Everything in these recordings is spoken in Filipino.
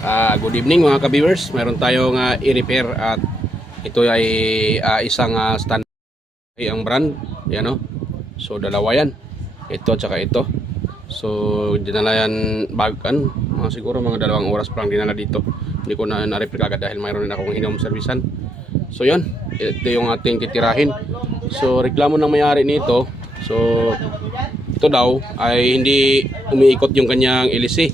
Good evening mga ka-viewers. Meron tayong i-repair at ito ay isang stand ang brand. Yan o. So dalawa yan. Ito at saka ito. So dinala yan bagan. Siguro mga 2 oras pa lang dinala dito. Hindi ko na-repair agad dahil mayroon din akong hinom servisan. So yan. Ito yung ating titirahin. So reklamo ng may-ari nito. So ito daw ay hindi umiikot yung kanyang LC.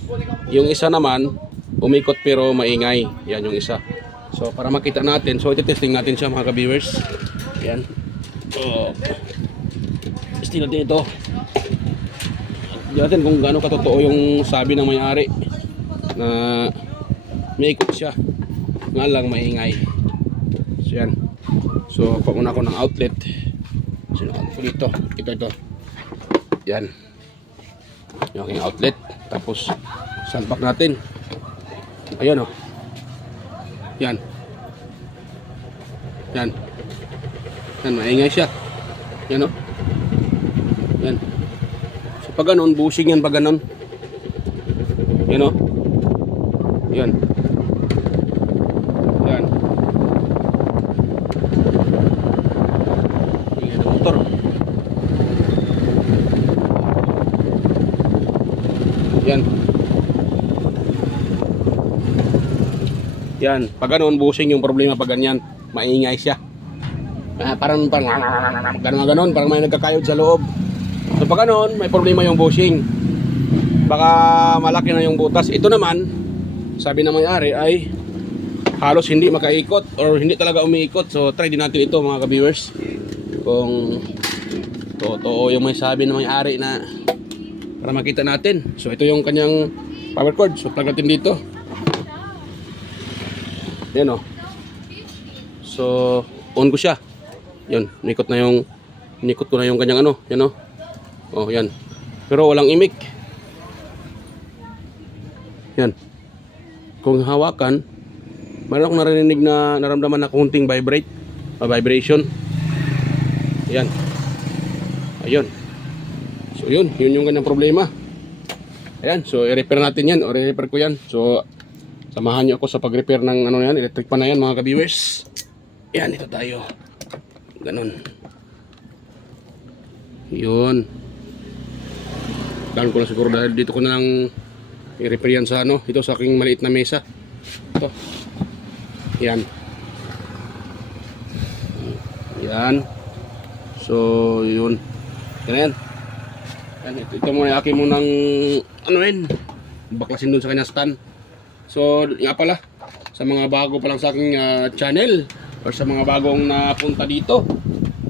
Yung isa naman umikot pero maingay. Yan yung isa. So para makita natin, so iti-testing natin siya mga ka-viewers. Yan. So testing natin ito. Tignan natin kung gaano katotoo yung sabi ng may-ari na may ikot siya. Nga lang maingay. So yan. So paguna ko ng outlet. Sinukat ko dito. Ito. Yan. Yung aking outlet. Tapos sandpack natin. Ayan o. Yan. Yan. Yan, maingay siya. Yan o. Yan. So pag ganon, bushing yan pag ganon. Yan o. Yan. Yan. Ingay ng motor. Yan. Yan, pag ganoon bushing yung problema pag ganyan, maingay siya. Parang ganoon, parang may nagkakayod sa loob. So pag ganoon, may problema yung bushing. Baka malaki na yung butas. Ito naman, sabi ng may-ari ay halos hindi makaikot or hindi talaga umiikot. So try din natin ito mga ka-viewers. Kung totoo yung may sabi ng may-ari na para makita natin. So ito yung kanyang power cord. So plug natin dito. Yan o. So on ko siya. Yan, nikot ko na yung kanyang ano. Yan o. Oh, yan. Pero walang imik. Yan. Kung hawakan, mayroon akong narinig na naramdaman na kunting vibration. Yan. Ayun. So yun yung kanyang problema. Ayan, so i-repair natin yan o i-repair ko yan. So samahan niyo ako sa pag-repair ng ano yan, electric pan na yan mga ka-viewers. Yan, ito tayo. Ganon. Yun. Dahil ko na siguro dahil dito ko na lang i-repair yan sa ano, ito sa aking maliit na mesa. Ito. Yan. Yan. So, yun. Yan. Ito muna aking munang ano yun, baklasin dun sa kanya stand. So nga pala, sa mga bago pa lang sa aking channel or sa mga bagong napunta dito,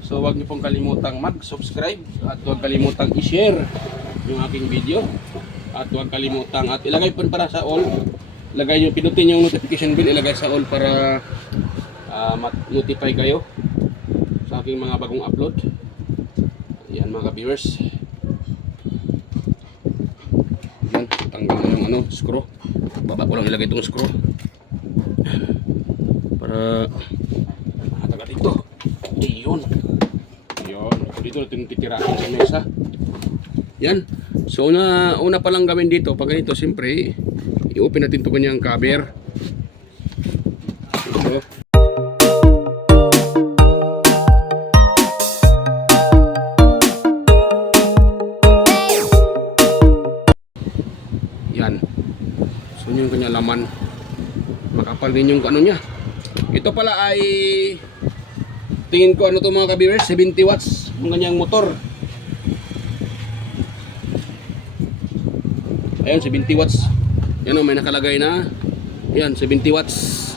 so huwag niyo pong kalimutang mag-subscribe at huwag kalimutang i-share yung aking video at huwag kalimutang at ilagay po para sa all, ilagay nyo, pinutin yung notification bell, ilagay sa all para notify kayo sa aking mga bagong upload. Yan mga viewers. Yan, tanggal na yung ano, screw. Baba ko lang ilagay itong screw para nakatagat ito. Yun. Dito natin titirahin sa mesa. Yan. So una pa lang gawin dito pag ganito, siyempre i-open natin ito kanyang cover. Ito. Yan. So yung kanya laman, makapal din yung ano niya. Ito pala ay tingin ko ano to mga ka-viewers, 70 watts yung kanyang motor. Ayan, 70 watts. Yan o, may nakalagay na. Ayan, 70 watts.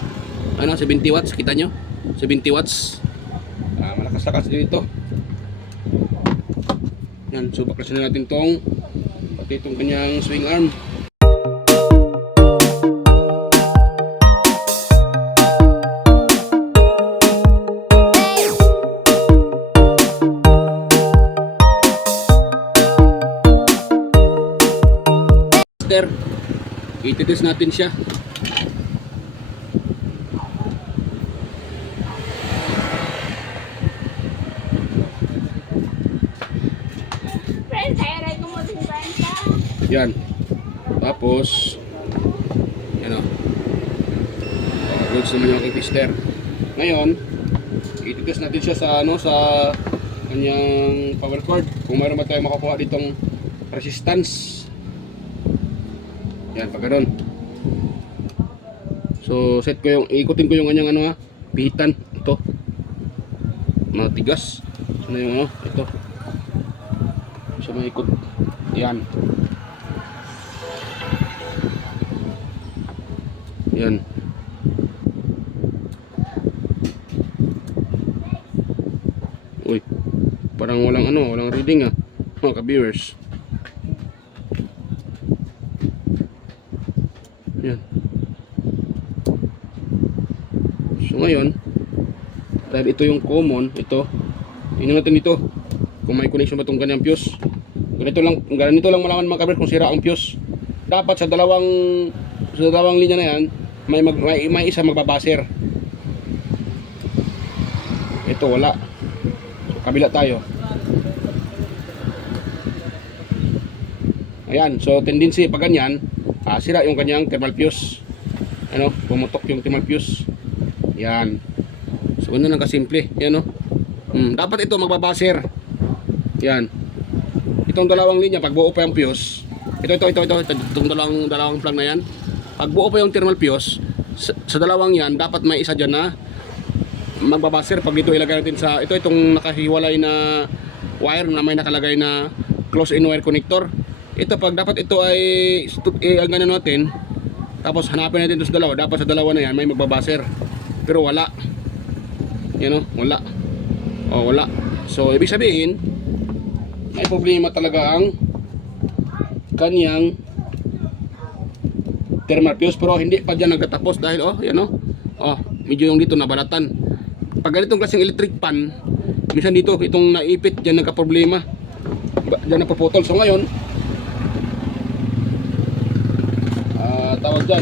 Ano, 70 watts, kita nyo? 70 watts. Malakas-lakas din ito. Yan, so baklasin na natin tong pati itong kanyang swing arm. Ititest natin siya. Yan. Tapos yan o. loads naman yung aking tester. Ngayon, itigas natin siya sa sa kanyang power cord. Kung mayroon ba tayo makakuha ditong resistance. Yan, pag ganun. So, set ko yung, ikutin ko yung kanyang pihitan. Ito. Matigas. So, na yung ito. So, may ikot. Yan. Yan. Uy. Parang walang reading mga ka-viewers. Yan. So ngayon, dahil ito yung common, ito, tingnan natin dito kung may connection ba itong kanyang fuse. Ganito lang malaman mga ka-viewers kung sira ang fuse. Dapat sa dalawang linya na yan, may isa magbabaser. Ito wala. So, kabila tayo. Ayan, so tendency pag ganyan, sira yung kanyang thermal fuse. Pumutok yung thermal fuse. Yan. So ganun lang kasimple. Yan dapat ito magbabaser. Yan. Itong dalawang linya pag buo pa yung fuse. Itong dalawang plug na yan. Pag buo pa yung thermal fuse, sa dalawang yan dapat may isa diyan na magbabaser. Pag dito ilagay natin sa itong nakahiwalay na wire na may nakalagay na close-in wire connector. Ito pag dapat ito ay ang ganyan natin, tapos hanapin natin ito sa dalawa, dapat sa dalawa na yan may magbabaser, pero wala. Yan wala. Wala. So ibig sabihin may problema talaga ang kanyang thermal fuse, pero hindi pa dyan nagtatapos dahil medyo yung dito nabalatan. Pag ganitong klaseng electric pan, minsan dito itong naipit dyan nagka-problema, dyan napuputol. So ngayon tawag dyan,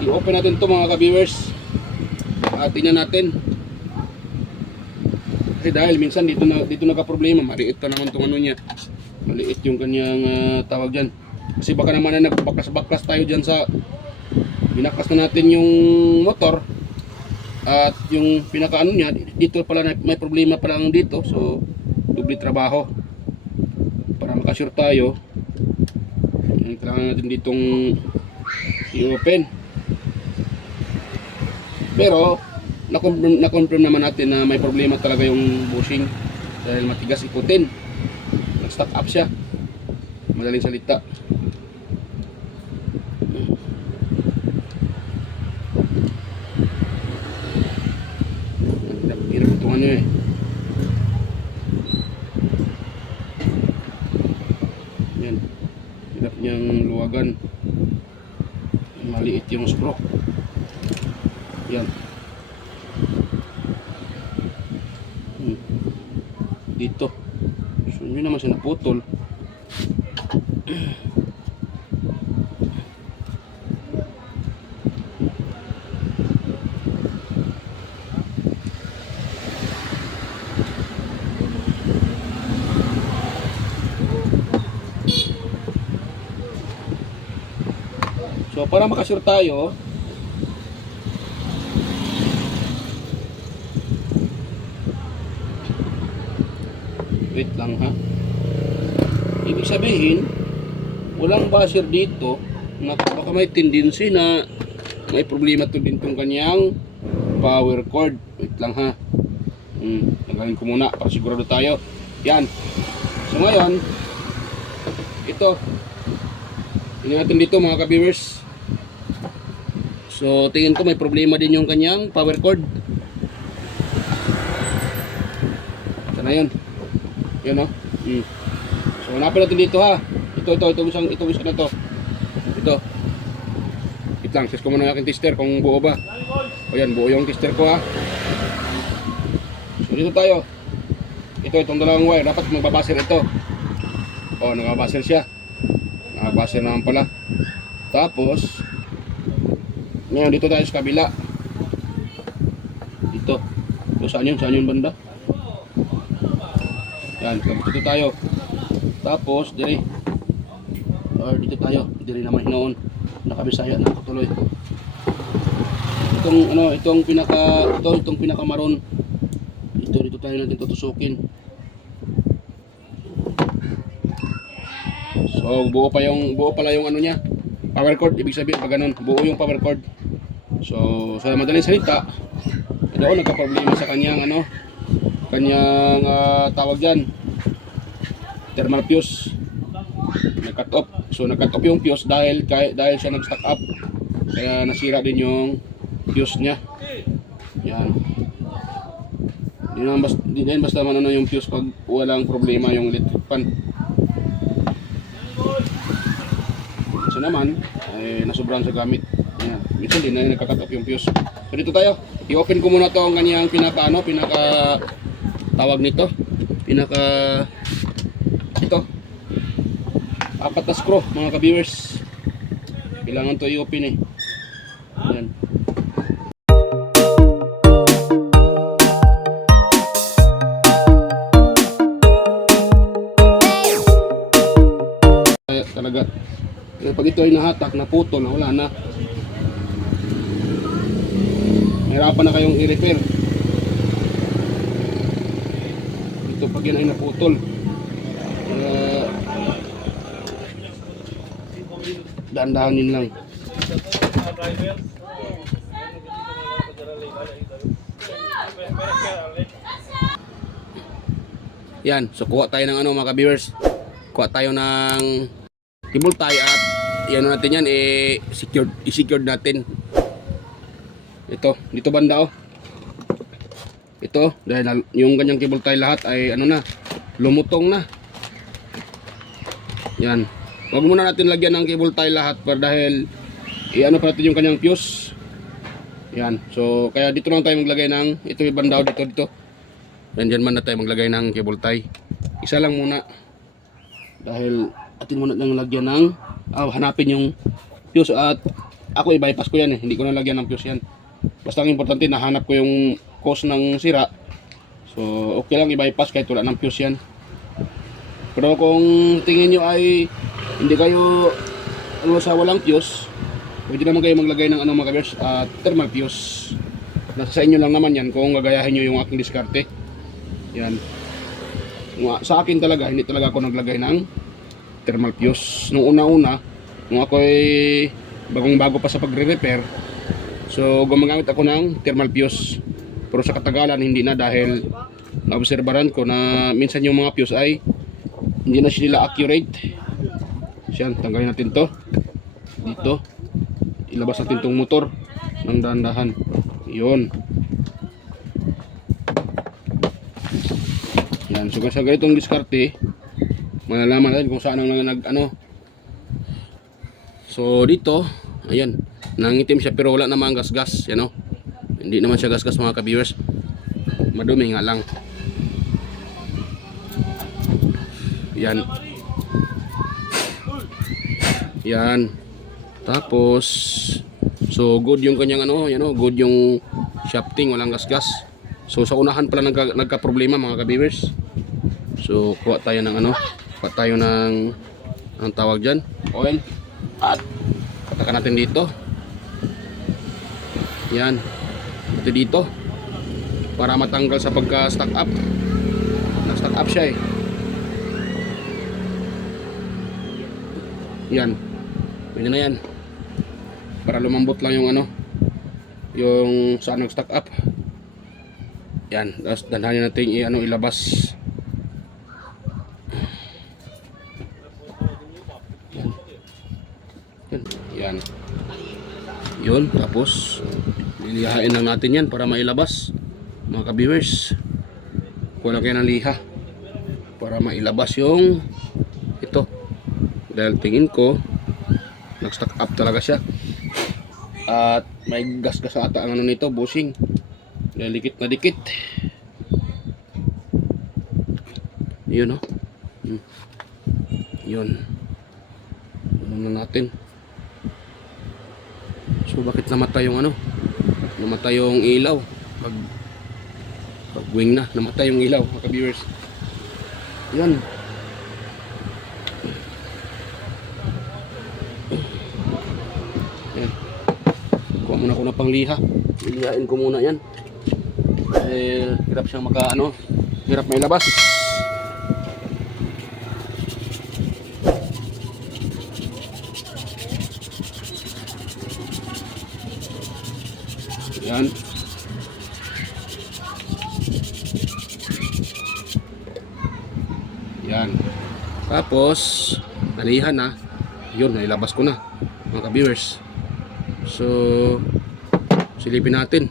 i-open natin to mga ka-viewers at tingnan natin, kasi dahil minsan dito nagka-problema, maliit pa naman itong niya, maliit yung kanyang tawag dyan, kasi baka naman na nagbaklas tayo dyan sa binaklas na natin yung motor at yung pinaka niya, dito pala may problema pa lang dito. So dubli trabaho para makasure tayo. Kailangan natin ditong i-open, pero na-confirm naman natin na may problema talaga yung bushing dahil matigas ikutin, nag-stuck up siya, madaling salita. Hirap itong yan, hirap niyang luwagan, maliit yung sprock. Yan. Dito. So hindi naman siya naputol. So para makasure tayo, wait lang ibig sabihin walang buzzer dito, na baka may tendency na may problema to din tong kanyang power cord. Wait lang tanggalin ko muna para sigurado tayo. Yan. So ngayon ito, tingnan natin dito mga ka-viewers. So tingin ko may problema din yung kanyang power cord. Sana yun. Yun So hanapin natin dito itong isa na to. Ito. Wait lang, test ko muna yung aking tester kung buo ba. Yan, buo yung tester ko So dito tayo. Itong dalawang wire, dapat magbabaser ito. Nagbabaser siya. Nagbabaser naman pala. Tapos ngayon dito tayo sa kabila. Dito. Saan yun banda? Yan, dito tayo. Tapos dito tayo. Dito naman hinoon. Nakabisaya na tuloy. Dito. itong pinaka maroon. Dito tayo natin tutusukin. So buo pala yung ano niya, power cord. Ibig sabihin pag ganun, buo yung power cord. So sa madaling salita, doon nagka-problema sa kanyang tawag diyan, thermal fuse. Nag-cut off. So nag-cut off yung fuse dahil siya nag-stack up. Kaya nasira din yung fuse niya. Yan. Di na basta man yung fuse pag walang problema yung electric fan. So naman ay nasobrahan sa gamit. Ayan. Minsan din na nagka-cut off yung fuse. So dito tayo. I-open ko muna 'tong kanyang pinaka tawag nito. Ito. Apat na screw mga ka-viewers. Kailangan to i-open eh. Ayan. Talaga. Pero pag ito ay nahatak, naputol, wala na. Mahirapan na kayong i-repair. Ito pag yan ay naputol. Dahan-dahanin lang. Yan, so kuha tayo ng mga ka-viewers. Kuha tayo ng cable tie at natin yan, i-secured natin. Dito banda Ito, dahil yung kanyang cable tie lahat ay lumutong na. Yan. Huwag muna natin lagyan ng cable tie lahat dahil pa natin yung kanyang fuse. Yan. So kaya dito lang tayo maglagay ng ito yung banda dito. Diyan man na tayo maglagay ng cable tie. Isa lang muna. Dahil atin muna lang lagyan ng hanapin yung fuse at ako i-bypass ko yan eh. Hindi ko na lagyan ng fuse yan. Basta ang importante nahanap ko yung cause ng sira. So okay lang i-bypass kahit wala ng fuse yan. Pero kung tingin nyo ay hindi kayo sa walang fuse, pwede naman kayo maglagay ng mga ka-viewers at thermal fuse. Nasa sa inyo lang naman yan kung gagayahin nyo yung aking diskarte. Yan. Sa akin talaga, hindi talaga ako naglagay ng thermal fuse. Nung una-una, nung ako ay bagong-bago pa sa pagre-repair, so gumagamit ako ng thermal fuse. Pero sa katagalan, hindi na dahil naobserbahan ko na minsan yung mga fuse ay hindi na sila accurate. Yan, tanggalin natin to. Dito. Ilabas natin tong motor ng dahan-dahan. Yun. Yan, so sa ganitong diskarte, malalaman natin kung saan ang So dito, ayan, nangitim siya pero wala namang gas-gas, Hindi naman siya gas-gas mga ka-viewers. Madumi nga lang. Yan. Yan. Tapos so good yung kanyang good yung shafting, walang gas-gas. So sa unahan pala nagka-problema mga ka-viewers. So kuha tayo ng ang tawag diyan, oil. At patakan natin dito. Yan. Ito dito para matanggal sa pagka-stack up. Nag-stack up siya eh. Yan. Pwede na yan. Para lumambot lang yung yung saan nag-stack up. Yan. Tapos danhanin natin ilabas. Yan. Yun. Tapos lilihain lang natin yan para mailabas mga ka-viewers. Kuha lang kayo ng liha para mailabas yung ito. Dahil tingin ko nag-stack up talaga siya. At may gas-gas ata ang nito, bushing. Dahil dikit na dikit. Yun Yun. Yun na natin. So bakit namatay yung namatay yung ilaw pag wing na, namatay yung ilaw mga ka-viewers. Yan. Yan. Kuha Kuha muna ko na pangliha. Ilihain ko muna yan. Dahil hirap siyang hirap may labas. Yan. Yan. Tapos, nalihan na. Yun, nailabas ko na, mga ka-viewers. So, silipin natin.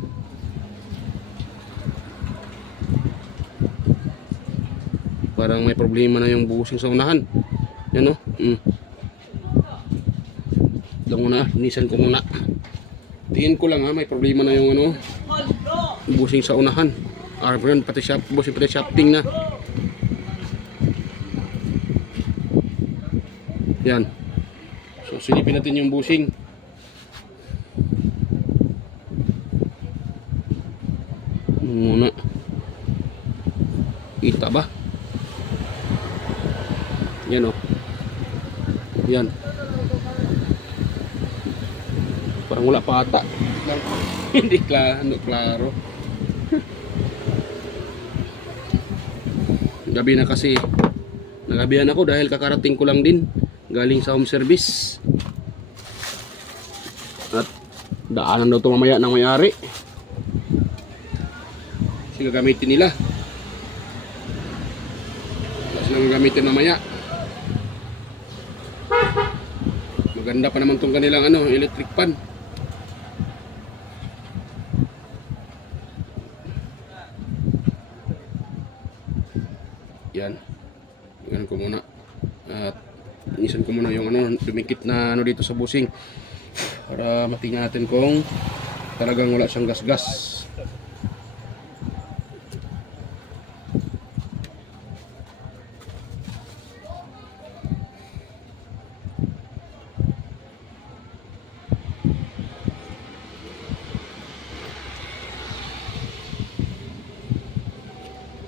Parang may problema na yung bushing sa unahan. Yan o. Lang muna, linisan ko muna. Tingin ko lang may problema na yung bushing sa unahan. Pati bushing, pati shafting na. Yan. So silipin natin yung bushing. Muna. Kita ba? Yan o. Yan. Parang wala pa ata. Hindi klaro. Gabi na kasi. Nagabihan ako dahil kakarating ko lang din galing sa home service. At daanan daw ito mamaya ng may-ari. Kasi gagamitin nila. Wala silang gagamitin mamaya. Maganda pa naman itong kanilang electric pan. Yan. Yan ko muna. At inisan ko muna yung dumikit na dito sa bushing para matingnan natin kung talagang wala siyang gas-gas.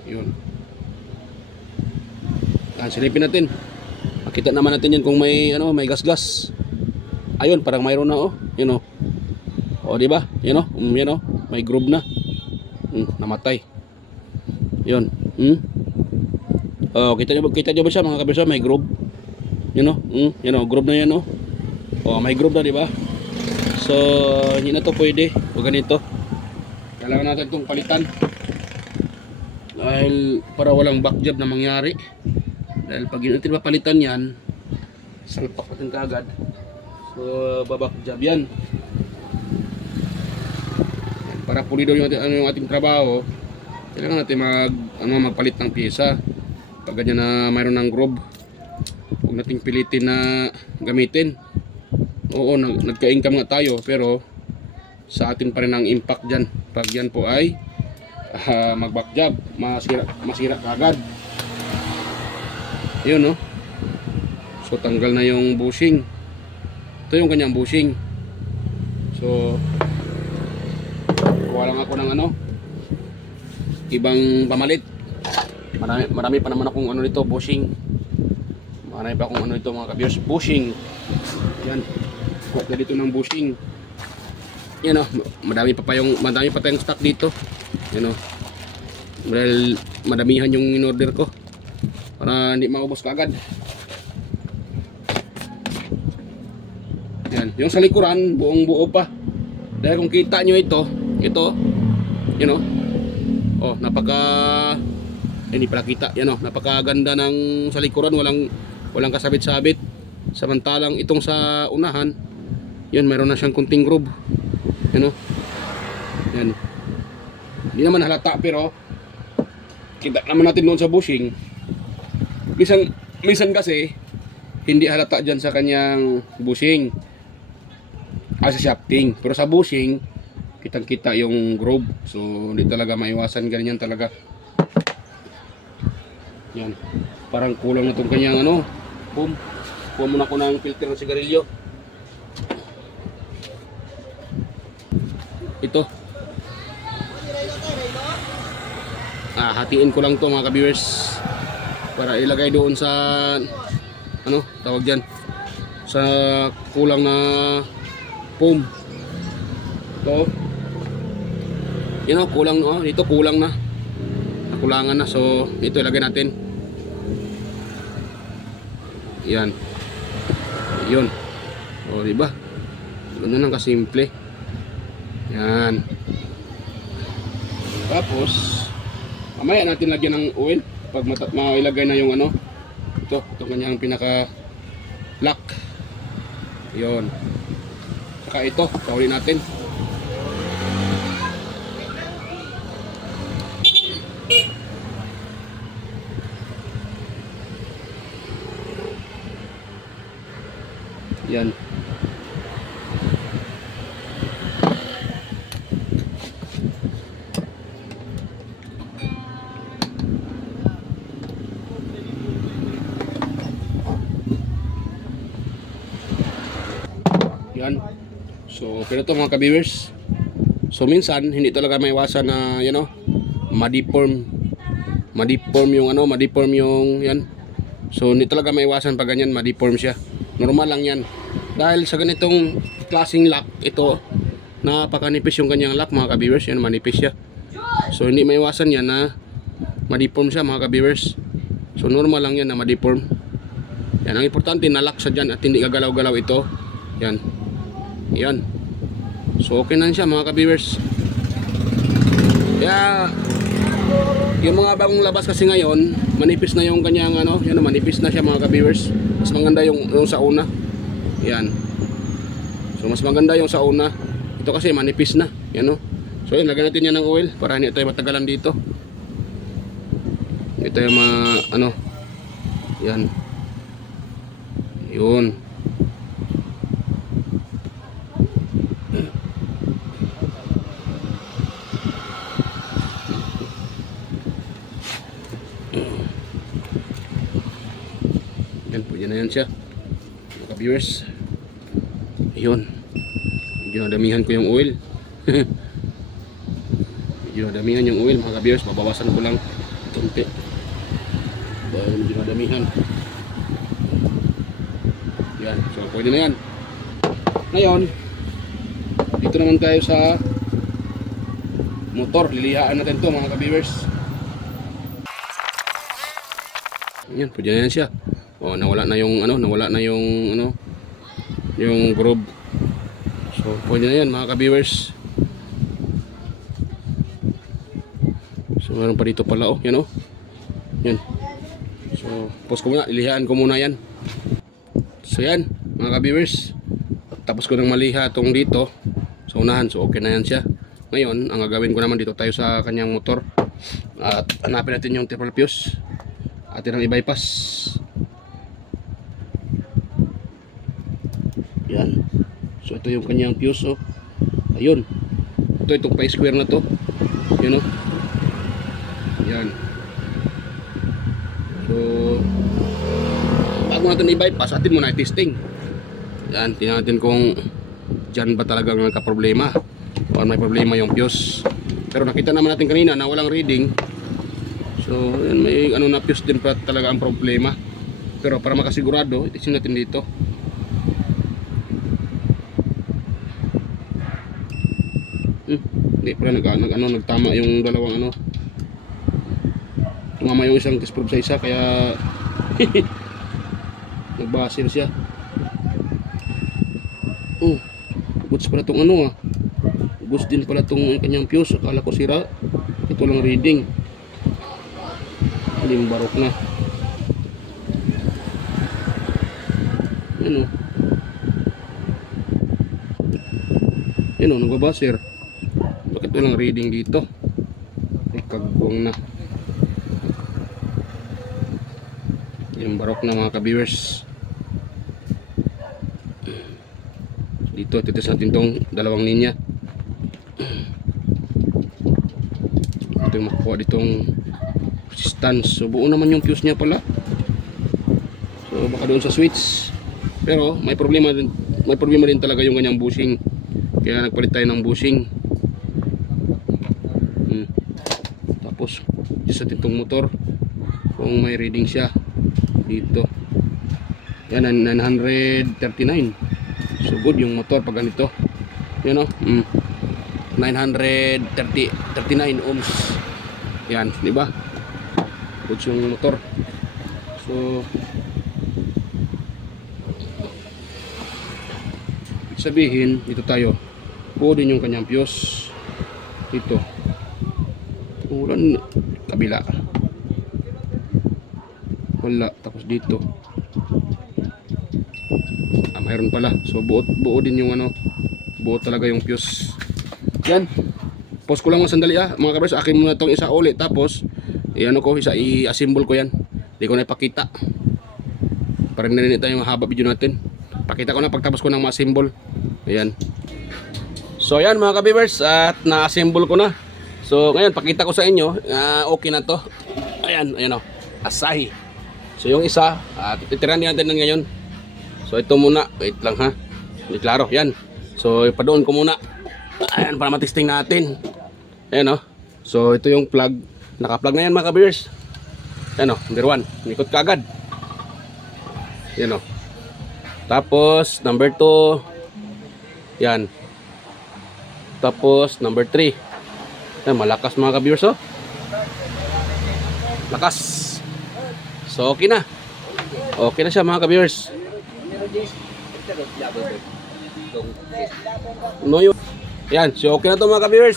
Yun. Silipin natin. Makita naman natin yan kung may may gas-gas. Ayun, parang mayroon na yun di ba? Yan yan may groove na. Namatay. Yun. Kita niyo ba siya mga kabisa, may groove. Yan groove na yan may groove na, di ba? So, hindi na to pwede. O ganito. Kailangan natin itong palitan. Dahil para walang back job na mangyari. Dahil pag natin mapalitan yan, salpak natin kaagad. So, babak job yan. Para pulido yung ating trabaho, kailangan natin magpalit ng pyesa. Pag ganyan na mayroon ng groove, huwag nating pilitin na gamitin. Oo, nagka-income nga tayo, pero sa atin pa rin ang impact dyan. Pag yan po ay mag-back job, masira kaagad. Yun So tanggal na yung bushing. Ito yung kanyang bushing. So kuha lang ako ng ibang pamalit. Marami pa naman akong dito, bushing. Marami pa akong ito mga ka-viewers, bushing. Yan. Kuha na dito ng bushing. Yan madami pa tayong stock dito. Yan dahil madamihan yung in-order ko. Para hindi maubos kaagad. Yan, yung sa likuran buong buo pa. Dahil kung kita nyo ito hindi pala kita. Napakaganda ng sa likuran, walang kasabit-sabit. Samantalang itong sa unahan, yun, mayroon na siyang kunting groove. Yan. Hindi naman halata, pero kita naman natin doon sa bushing. Minsan kasi hindi halata dyan sa kanyang bushing sa shafting, pero sa bushing kitang kita yung groove. So hindi talaga maiwasan, ganyan talaga. Yan, parang kulang na itong kanyang boom. Kuha muna ko ng filter ng sigarilyo. Ito hatiin ko lang to mga ka-viewers para ilagay doon sa tawag dyan, sa kulang na foam. ito, kulang, dito kulang na. Nakulangan na. So, ito ilagay natin. Yan. Yun. O, diba? Ganun lang kasimple. Yan. Tapos, mamaya natin lagyan ng oil. Pag mailagay na yung ito kanyang pinaka lock. Yun. Saka ito, kahuli natin. Yan. Yan. So, pero ito mga ka-viewers, so minsan hindi talaga maiwasan na ma-deform yung yan. So hindi talaga maiwasan pag ganyan ma-deform siya. Normal lang yan. Dahil sa ganitong klaseng lock, ito napakanipis yung kanyang lock mga ka-viewers. Yan, manipis siya. So hindi maiwasan yan na ma-deform siya mga ka-viewers. So normal lang yan na ma-deform. Yan, ang importante na lock siya dyan at hindi gagalaw-galaw ito. Yan. Yan. So okay na siya mga ka-viewers. Kaya yung mga bagong labas kasi ngayon, manipis na yung kanyang manipis na siya mga ka-viewers. Mas maganda yung sa una. Yan. So mas maganda yung sa una. Ito kasi manipis na. Yan So yun, lagyan natin yan ng oil para hindi tayo matagalan dito. Ito yung yan. Yun. Yan po, yan na yan siya mga viewers. Yun, medyo nadamihan ko yung oil. Medyo nadamihan yung oil mga viewers. Babawasan ko lang konti dahil medyo nadamihan. Yan, so pwede na yan. Ngayon dito naman tayo sa motor. Lilihaan natin to mga viewers. Yan, pwede na yan siya. Nawala na yung yung groove. So pwede na yan mga ka-viewers. So meron pa dito pala yan. So pause ko muna, ilihaan ko muna yan. So yan mga ka-viewers, tapos ko nang maliha tong dito sa unahan. So okay na yan siya. Ngayon ang gagawin ko naman, dito tayo sa kanyang motor at hanapin natin yung triple fuse. Atin ang i-bypass. Yan. So ito yung kanyang fuse ayun. Ito itong pi square na to. Yan Yan. So bago natin i-bypass, atin muna i-testing. Yan, tingnan natin kung dyan ba talagang nagka-problema o may problema yung fuse. Pero nakita naman natin kanina na walang reading. So yan, may na fuse din pa talaga ang problema. Pero para makasigurado, i-testing natin dito. Hindi pala nagtama yung dalawang tumama yung isang test probe sa isa, kaya nagbasil siya. Goods pala tong goods din pala tong kanyang fuse. Akala ko sira, ito lang reading. Barok na. Yan nagbabasir. Bakit walang reading dito? Ay, kagwang na. Yung barok na mga ka-viewers. Dito, titis natin tong dalawang linya. Ito yung makuha ditong resistance. So buo naman yung fuse niya pala. So baka doon sa switch. Pero may problema din talaga yung kanyang bushing. Kaya nagpalit tayo ng bushing. Tapos isa itong motor kung may reading siya dito. Yan, 939. So good yung motor pag ganito. Yan 39 ohms. Yan, di ba? Goods yung motor. So sabihin dito tayo buo din yung kanyang fuse dito. Ulan kabila wala, tapos dito mayroon pala. So buo din yung ano, buo talaga yung fuse. Yan, pause ko lang ng sandali mga kabers. Akin muna itong isa ulit, tapos i-ano ko, i-assemble ko yan. Hindi ko na ipakita para na rin tayo mahaba video natin. Pakita ko na pagtapos ko ng ma-assemble. Ayan. So ayan mga kabibers, at na-assemble ko na. So ngayon pakita ko sa inyo, okay na to. Ayan, ayan o, Asahi. So yung isa, titirahan natin ngayon. So ito muna, wait lang ha. Hindi klaro, yan. So ipadoon ko muna. Ayan, para matesting natin. Ayan o. So ito yung plug. Naka-plug na yan mga kabibers. Ayan o, number 1. Nikot ka agad. Ayan o. Tapos number 2. Yan. Tapos number 3. Ayan, malakas mga kabibers o. Lakas. So okay na. Okay na siya mga kabibers. No, yan, so okay na to mga kabibers.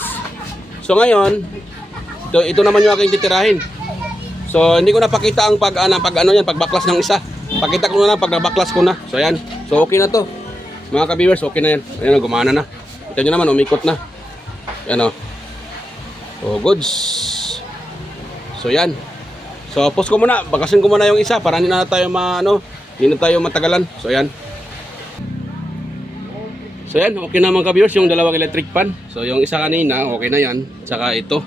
So ngayon, ito naman yung aking titirahin. So hindi ko napakita ang pagbaklas ng isa. Pakita ko na lang pag nabaklas ko na. So ayan, so okay na to mga kabibers, okay na yan. Ayan, gumana na. Ito nyo naman, umikot na. Yan o. So goods. So yan. So pause ko muna, bakasin ko muna yung isa para hindi na tayo hindi na tayo matagalan. So ayan. So yan, okay na mga kabibers yung dalawang electric fan. So yung isa kanina, okay na yan. Tsaka ito.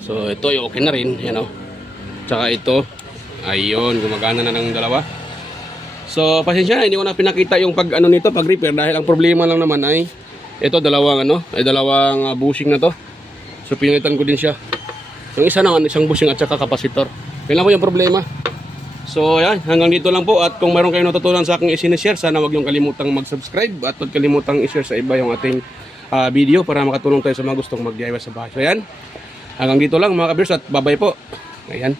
So ito yung okay na rin, yan o. Tsaka ito. Ayun, gumagana na ng dalawa. So pasensya na, hindi ko na pinakita yung pag repair dahil ang problema lang naman ay ito dalawang bushing na to. So pinalitan ko din siya. Yung isa naman, isang bushing at saka kapasitor. Yan lang po yung problema. So yan, hanggang dito lang po, at kung mayroon kayong natutunan sa aking isinishare, sana wag yung kalimutang mag-subscribe at wag kalimutang i-share sa iba yung ating video para makatulong tayo sa mga gustong mag-DIY sa bahay. So yan, hanggang dito lang mga kabers, at bye-bye po. Ayan.